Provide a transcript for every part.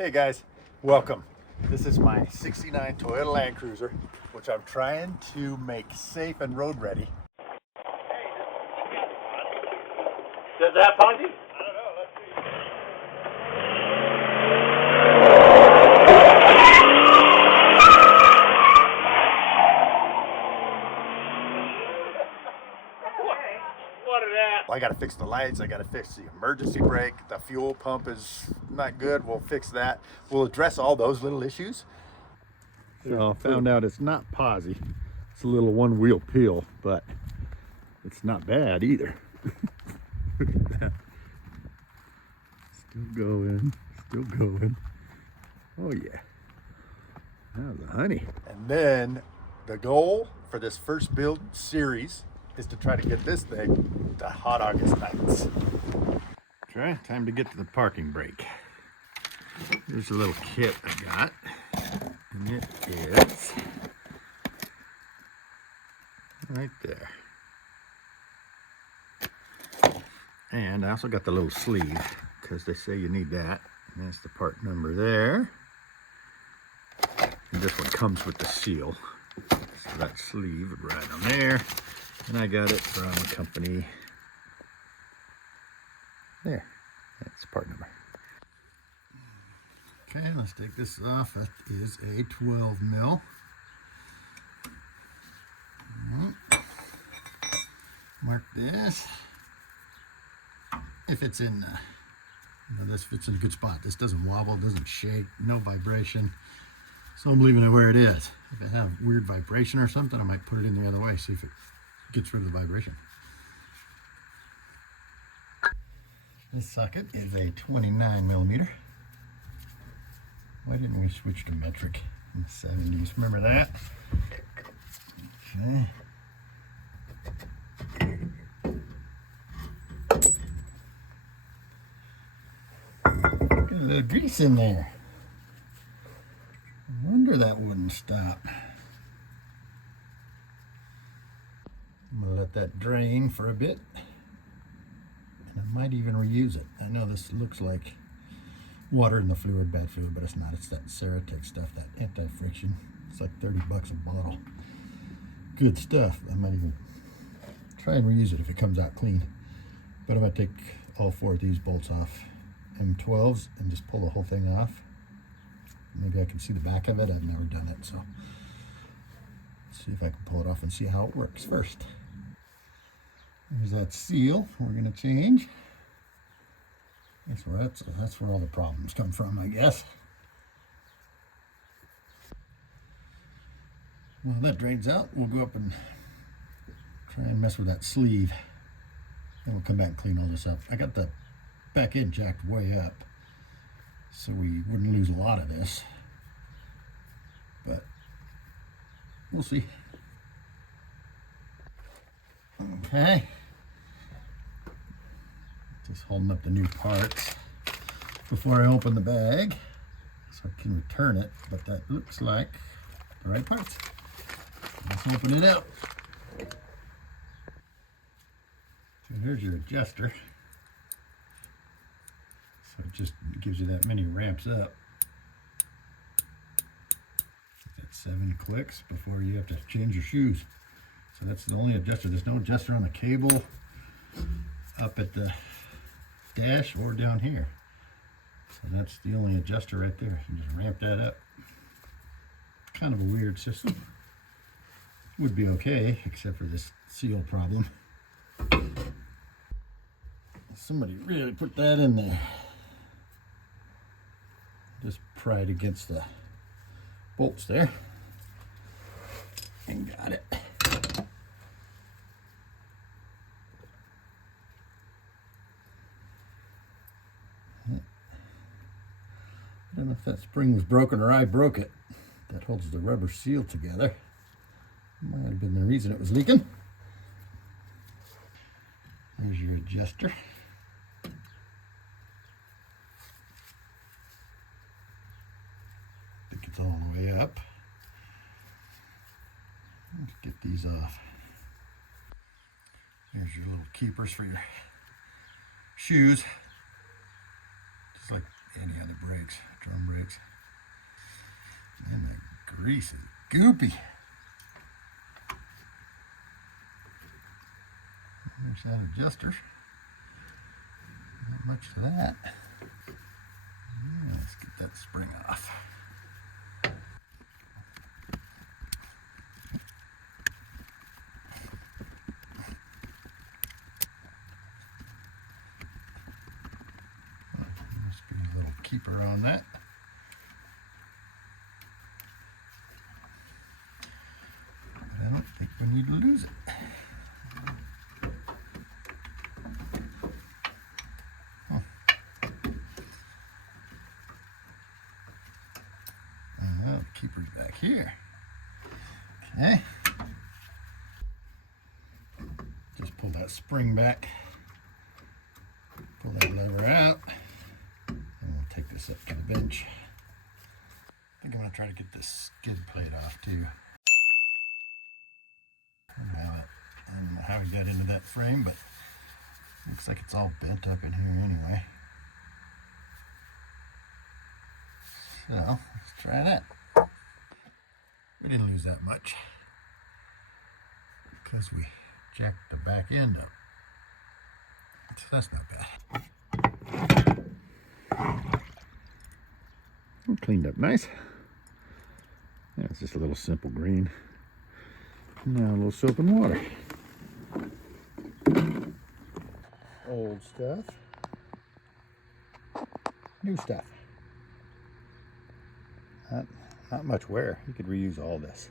Hey guys, welcome. This is my 69 Toyota Land Cruiser, which I'm trying to make safe and road ready. Does it have Ponzi? I got to fix the lights, I got to fix the emergency brake, the fuel pump is not good, we'll fix that. We'll address all those little issues. So I found out it's not Ponzi. It's a little one-wheel peel, but it's not bad either. Still going, still going. Oh yeah, that was a honey. And then the goal for this first build series is to try to get this thing to hot August nights. Okay, time to get to the parking brake. Here's a little kit I got, and it is right there. And I also got the little sleeve, because they say you need that. And that's the part number there. And this one comes with the seal. So that sleeve right on there. And I got it from a company. There, that's part number. Okay, let's take this off. That is a 12 mil. Mark this. If it's in, this fits in a good spot. This doesn't wobble, doesn't shake, no vibration. So I'm leaving it where it is. If it had weird vibration or something, I might put it in the other way, see if it gets rid of the vibration. This socket is a 29 millimeter. Why didn't we switch to metric in the 70s? Remember that? Okay. Got a little grease in there. I wonder that wouldn't stop. I'm gonna let that drain for a bit. And I might even reuse it. I know this looks like water in the fluid, bad fluid, but it's not. It's that Ceratec stuff, that anti-friction. It's like 30 bucks a bottle. Good stuff. I might even try and reuse it if it comes out clean. But I'm gonna take all 4 of these bolts off M12s and just pull the whole thing off. Maybe I can see the back of it. I've never done it, so let's see if I can pull it off and see how it works first. There's that seal we're gonna change. That's where all the problems come from, I guess. Well, that drains out. We'll go up and try and mess with that sleeve. And we'll come back and clean all this up. I got the back end jacked way up, so we wouldn't lose a lot of this. But we'll see. Okay. Just holding up the new parts before I open the bag so I can return it, but that looks like the right parts. Let's open it up. So here's your adjuster. So it just gives you that many ramps up. That's 7 clicks before you have to change your shoes. So that's the only adjuster. There's no adjuster on the cable up at the dash or down here. So that's the only adjuster right there. You just ramp that up. Kind of a weird system. Would be okay, except for this seal problem. Somebody really put that in there. Just pry it against the bolts there. And got it. I don't know if that spring was broken or I broke it. That holds the rubber seal together. Might have been the reason it was leaking. There's your adjuster. I think it's all the way up. Let's get these off. There's your little keepers for your shoes. Just like any other brakes, drum brake. grease is goopy. There's that adjuster. Not much to that. Let's get that spring off. Must be a little keeper on that. But I don't think we need to lose it. Keeper's back here. Okay. Just pull that spring back. Pull that lever out. And we'll take this up to the bench. I think I'm going to try to get this skid plate off too. I don't know how he got into that frame, but looks like it's all bent up in here anyway. So let's try that. We didn't lose that much because we jacked the back end up. So that's not bad. Cleaned up nice. Yeah, it's just a little simple green. Now a little soap and water. Old stuff. New stuff. Not much wear. You could reuse all this.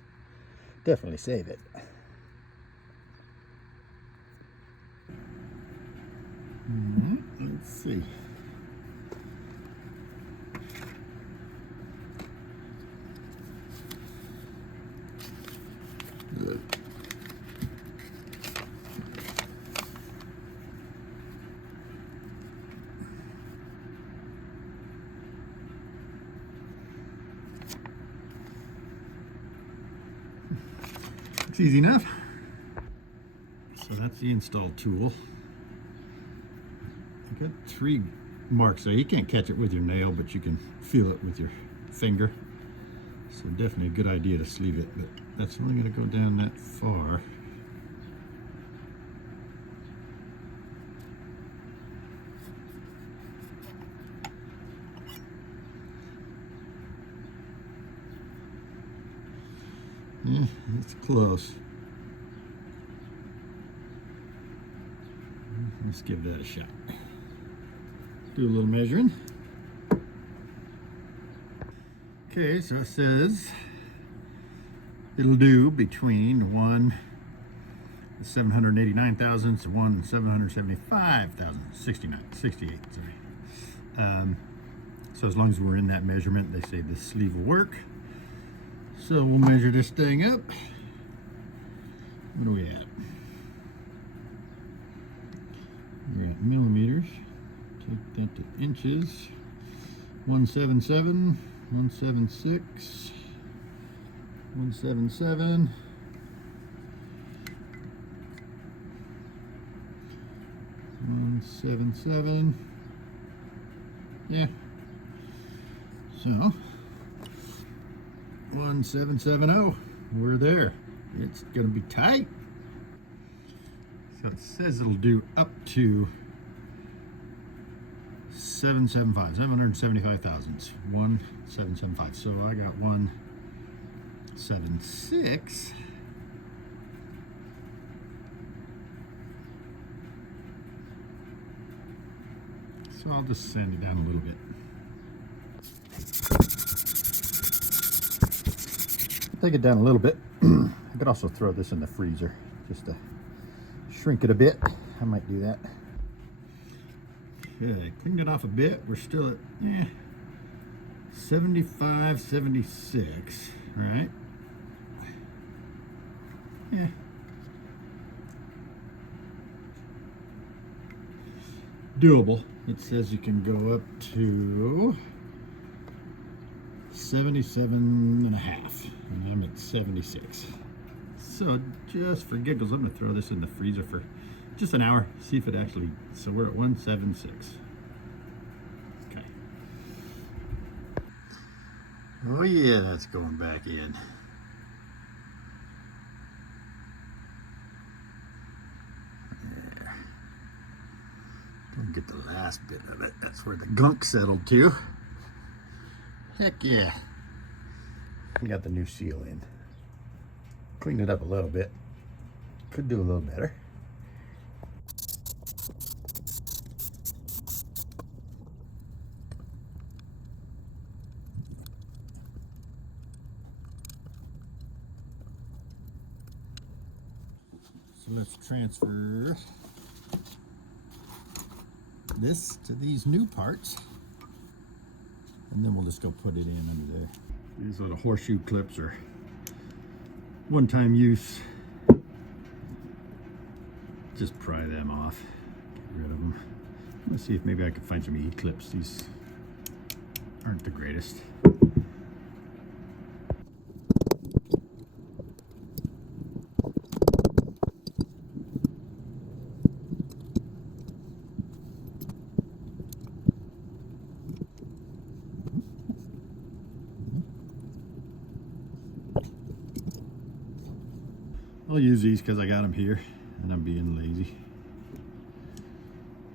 Definitely save it. Let's see. It's easy enough. So that's the install tool. I got 3 marks there. You can't catch it with your nail, but you can feel it with your finger. So definitely a good idea to sleeve it, but that's only going to go down that far. Yeah, it's close. Let's give that a shot. Do a little measuring. Okay, so it says it'll do between 1 789 thousandths to 1 775 thousandths, 68, sorry. So as long as we're in that measurement, they say the sleeve will work. So we'll measure this thing up. What are we at? We're at millimeters. Take that to inches. 177, 176, 177, 177. Yeah. So 1770, we're there. It's gonna be tight. So it says it'll do up to 775 thousandths, 1775. So I got 176. So I'll just sand it down a little bit. Take it down a little bit. I could also throw this in the freezer just to shrink it a bit. I might do that. Okay, cleaned it off a bit. We're still at 75, 76, right? Yeah. Doable. It says you can go up to 77 and a half, and I'm at 76. So just for giggles, I'm gonna throw this in the freezer for just an hour, see if it actually, so we're at 176. Okay. Oh yeah, that's going back in. There. Don't get the last bit of it. That's where the gunk settled to. Heck yeah. Got the new seal in. Cleaned it up a little bit. Could do a little better. So let's transfer this to these new parts, and then we'll just go put it in under there. These little horseshoe clips are one-time use. Just pry them off, get rid of them. Let's see if maybe I can find some E-clips. These aren't the greatest. I'll use these because I got them here and I'm being lazy.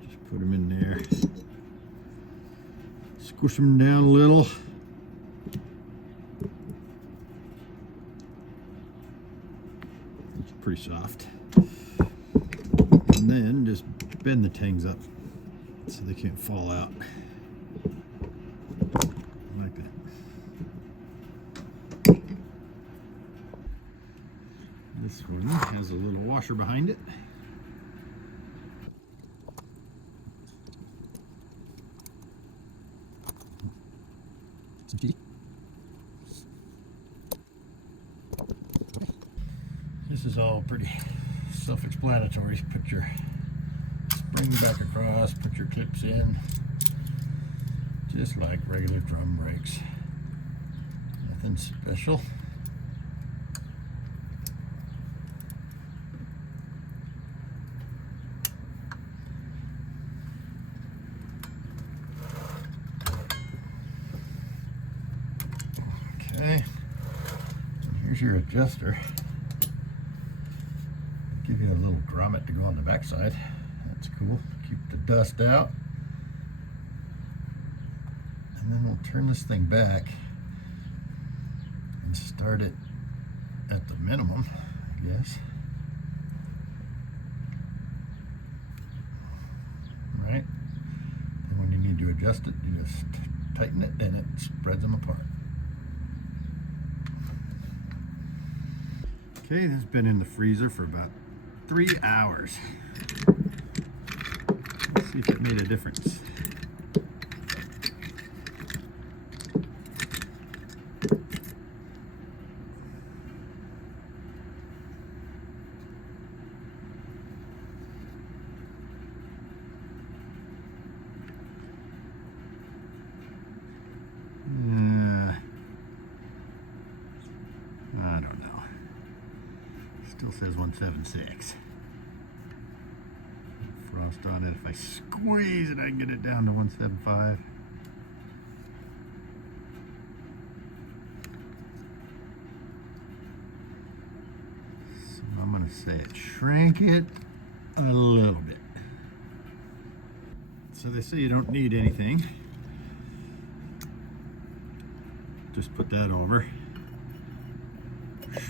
Just put them in there. Squish them down a little. It's pretty soft. And then just bend the tangs up so they can't fall out. Like that. This one has a little washer behind it. This is all pretty self-explanatory. Put your spring back across, put your clips in, just like regular drum brakes. Nothing special. Okay, and here's your adjuster. Give you a little grommet to go on the backside. That's cool. Keep the dust out. And then we'll turn this thing back and start it at the minimum, I guess. Right? And when you need to adjust it, you just tighten it and it spreads them apart. Okay, this has been in the freezer for about 3 hours. Let's see if it made a difference. I don't know. Still says 176. Frost on it. If I squeeze it, I can get it down to 175. So I'm going to say it. Shrank it a little bit. So they say you don't need anything. Just put that over.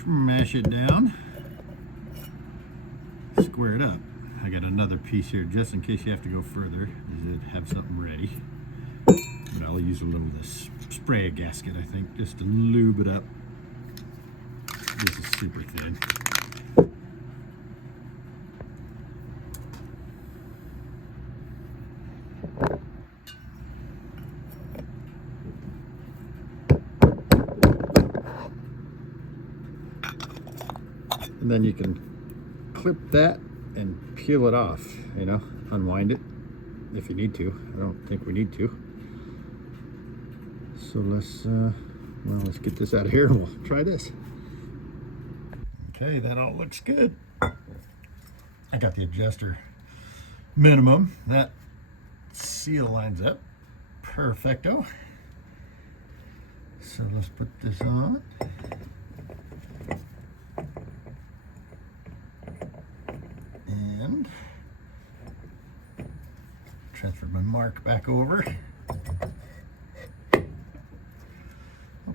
Smash it down. Square it up. I got another piece here just in case you have to go further. Have something ready. But I'll use a little of this spray gasket, I think, just to lube it up. This is super thin. And then you can clip that and peel it off, you know, unwind it if you need to. I don't think we need to. So let's get this out of here and we'll try this. Okay, that all looks good. I got the adjuster minimum. That seal lines up perfecto. So let's put this on. And transfer my mark back over. I'll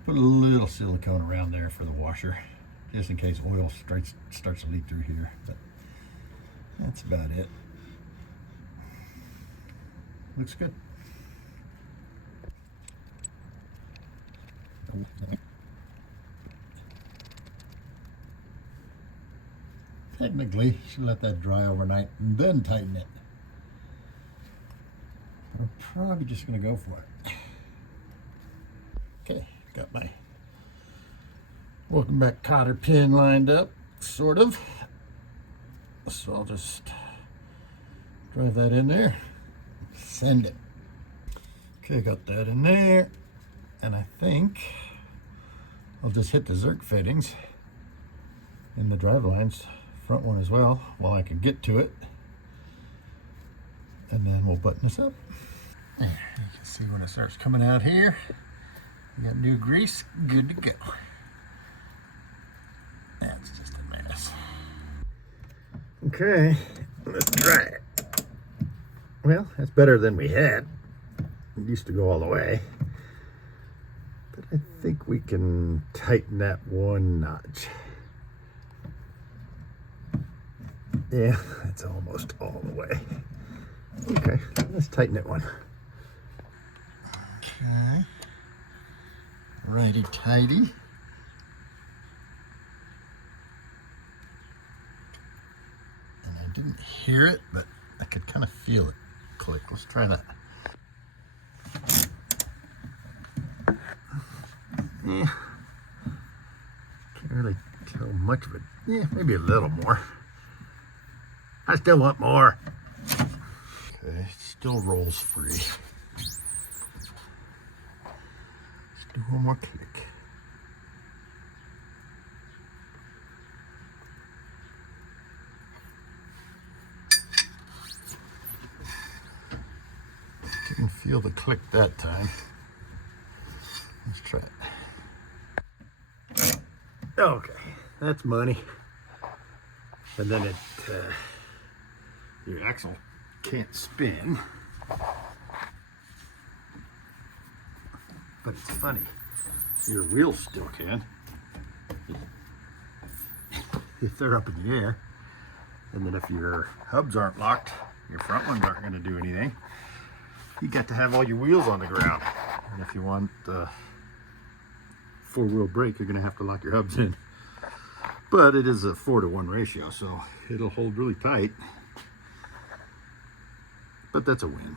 put a little silicone around there for the washer, just in case oil starts to leak through here. But that's about it. Looks good. Technically, should let that dry overnight and then tighten it. I'm probably just going to go for it. Okay, got my welcome back cotter pin lined up, sort of. So I'll just drive that in there, send it. Okay, got that in there, and I think I'll just hit the Zerk fittings in the drive lines, front one as well, while I can get to it, and then we'll button this up. There, you can see when it starts coming out here, we got new grease, good to go. That's just a mess. Okay, let's try it. Well, that's better than we had. It used to go all the way. But I think we can tighten that one notch. Yeah, that's almost all the way. Okay, let's tighten it one. Okay. Righty tighty. And I didn't hear it, but I could kind of feel it click. Let's try that. Yeah. Can't really tell much of it. Yeah, maybe a little more. I still want more. Okay, still rolls free. Let's do one more click. Didn't feel the click that time. Let's try it. Okay, that's money. And then it, your axle can't spin. But it's funny, your wheels still can. If they're up in the air. And then if your hubs aren't locked, your front ones aren't going to do anything. You got to have all your wheels on the ground. And if you want four-wheel brake, you're going to have to lock your hubs in. But it is a 4-to-1 ratio, so it'll hold really tight. But that's a win.